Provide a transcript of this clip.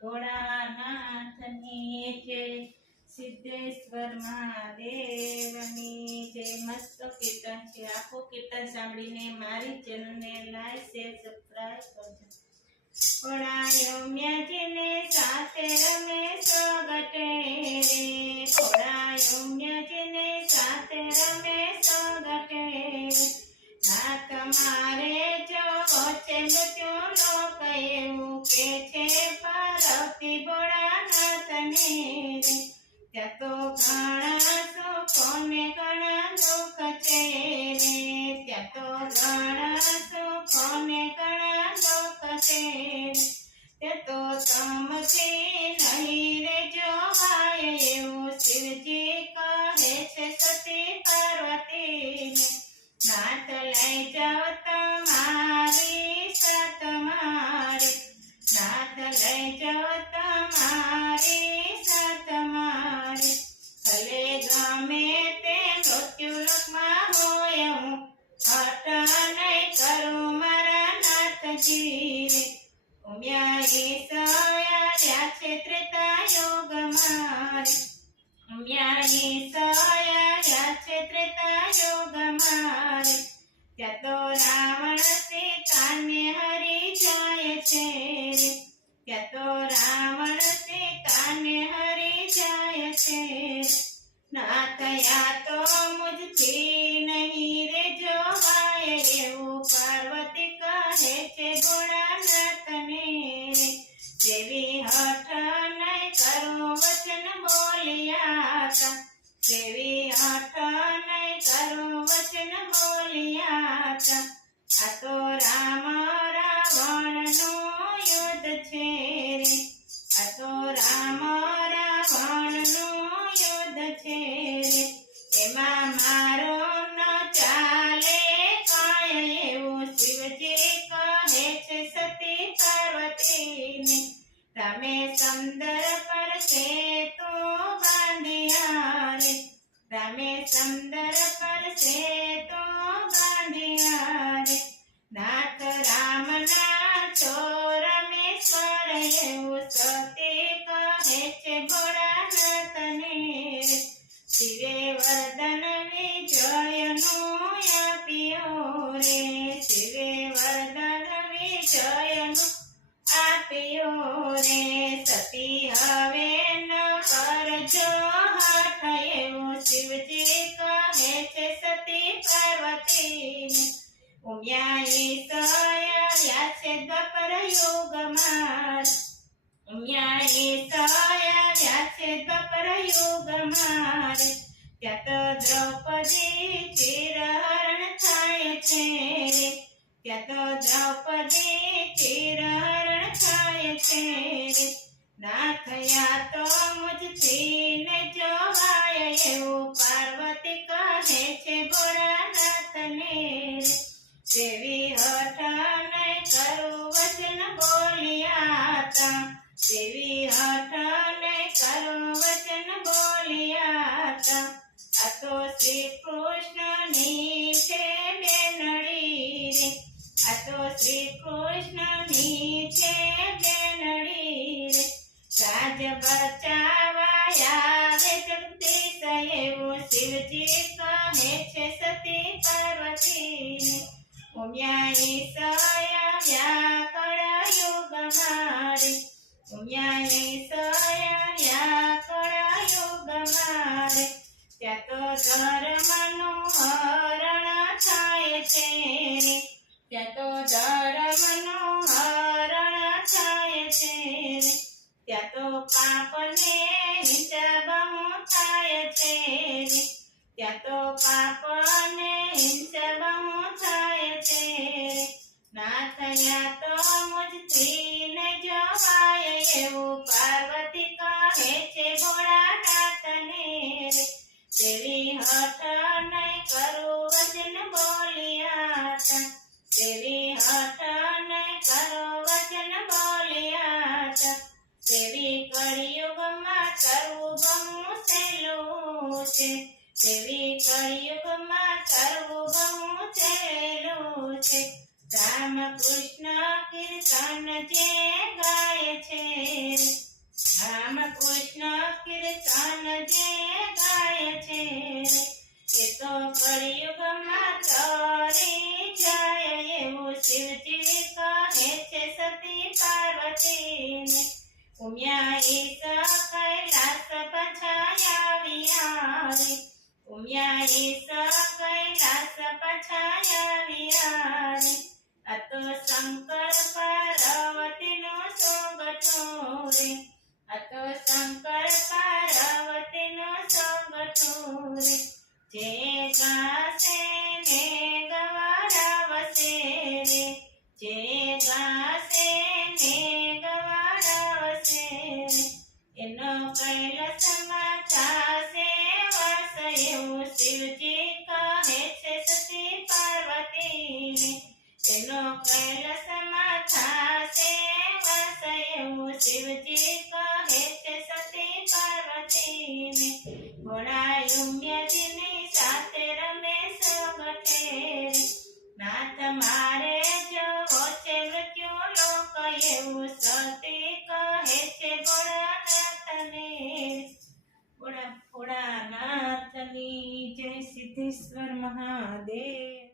ભોળાનાથની જય સિદ્ધેશ્વર મહાદેવની જય. મસ્ત કીર્તન છે આખું કીર્તન સાંભળીને મારી ચેનલને લાઈક લઈ જાઓ તમારી સાથ મારે. ભલે ગમે તે મૃત્યુ લોકમાં હોય હું હઠ નહીં કરું મારા નાથજી રે ઉમ્યા સયા છે ત્રેતા યોગ મારે. ઉમ્યા સયા થયા તો મુજથી નહીં રે જોવાય એવું પાર્વતી કહે છે ભોળાનાથને. રે દેવી હઠ નહીં કરો વચન બોલ્યા તા દેવી હઠ નહીં કરો વચન બોલ્યા તા આ તો રામ રાવણનું યુદ્ધ છે. વરદાન વિજયનું આપ્યો રે. શિવે વરદાન વિજયનું આપ્યો રે. સતી હવે ન કરજો હઠ એવું. શિવજી કહે છે, સતી પાર્વતીને, ઉમ્યા સયા છે દ્વપર યુગ માર ઉમ્યા સયા છે દ્વપર યુગ માર ત્યાં તો દ્રૌપદી ચિરહરણ થાય છે. ત્યાં તો દ્રૌપદી ચિરહરણ થાય છે. ના થયા તો મુજથી ને જોવાય એવું પાર્વતી કહે છે ભોળાનાથને. દેવી હઠ નહીં કરું વચન બોલ્યા તા દેવી શ્રી કૃષ્ણની છે બેનડી રે. આ તો શ્રી કૃષ્ણની છે બેનડી રે. રાજ બચાવાયા રે જગદીશ એવું શિવજી કહે છે સતી પાર્વતીને ઉમ્યાઈ સયા કળ યુગ મારે. ઉમ્યાઈ સયા થાય છે રે ત્યાં તો પાપને છે. દેવી કળિયુગમાં કરવું બહુ સહેલું છે. રામ કૃષ્ણ કીર્તન જે ગાય છે. રાણી આ તો શંકર પાર્વતીનો સોગઠો રે. આ તો શંકર પાર્વતીનો સોગઠો રે. જે ગા એવું સતી કહે છે ભોળાનાથને ભોળા ભોળાનાથની જય સિદ્ધેશ્વર મહાદેવ.